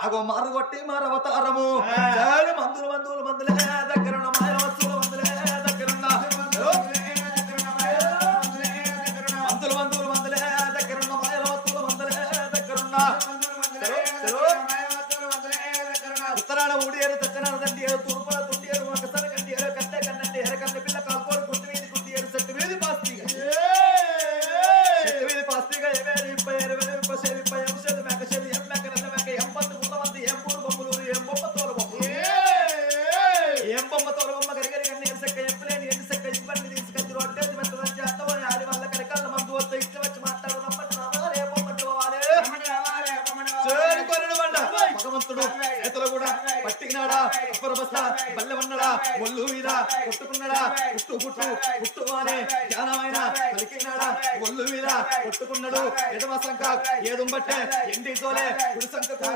అగో మారు కొట్టి మారవతారము చాలు మందులు మందులు మందులే దగ్గరున్న మాయ వస్తువులు మందులే దగ్గరున్న మందులు మందులు మందులే దగ్గరున్న మాయ వస్తువులు మందులే దగ్గరున్న ఉత్తరాన ఊడియేరు దక్షిణాన దండియేరు తూర్పున తుండియేరు ఒకసారి కండియేరు కట్టే కన్నండి ఎర కన్న పిల్ల కాల్పోరు గుంటి వీధి గుండియేరు చెట్టు వీధి పాస్తిగా చెట్టు వీధి పాస్తిగా ఏవేరు ఇప్ప ఎరవేరు ఇప్ప సేవి ఇప్ప ఎంసేది మేక సేవి ఎం మేక నల్ల మేక ఎం పత్తు ముల్లమంది ఎం పూరు బొమ్మలూరు ఎం బొమ్మ తోలు బొమ్మ ఎం బొమ్మ తోలు బొమ్మ గరిగరి కన్ని ఎరిసెక్క ఎంపులేని ఎండిసెక్క ఇబ్బంది తీసుకొచ్చి రొట్టేది మెత్తదంచి అత్తమని ఆడి వల్ల కరికాళ్ళ మందు వస్తే ఇచ్చి వచ్చి మాట్లాడు నమ్మటి రావాలి బొమ్మటి పోవాలి చేరుకొనడు మండ భగవంతుడు చేతులు కూడా పట్టినాడా అప్పరబస్తా బల్లెవన్నడా ఒళ్ళు మీద కొట్టుకున్నాడా పుట్టు పుట్టు పుట్టు అనే జ్ఞానమైన పలికినాడా ఒళ్ళు మీద కొట్టుకున్నాడు ఎడమ సంఖ ఏదుంబట్టే ఎండి తోలే కుడి సంఖకు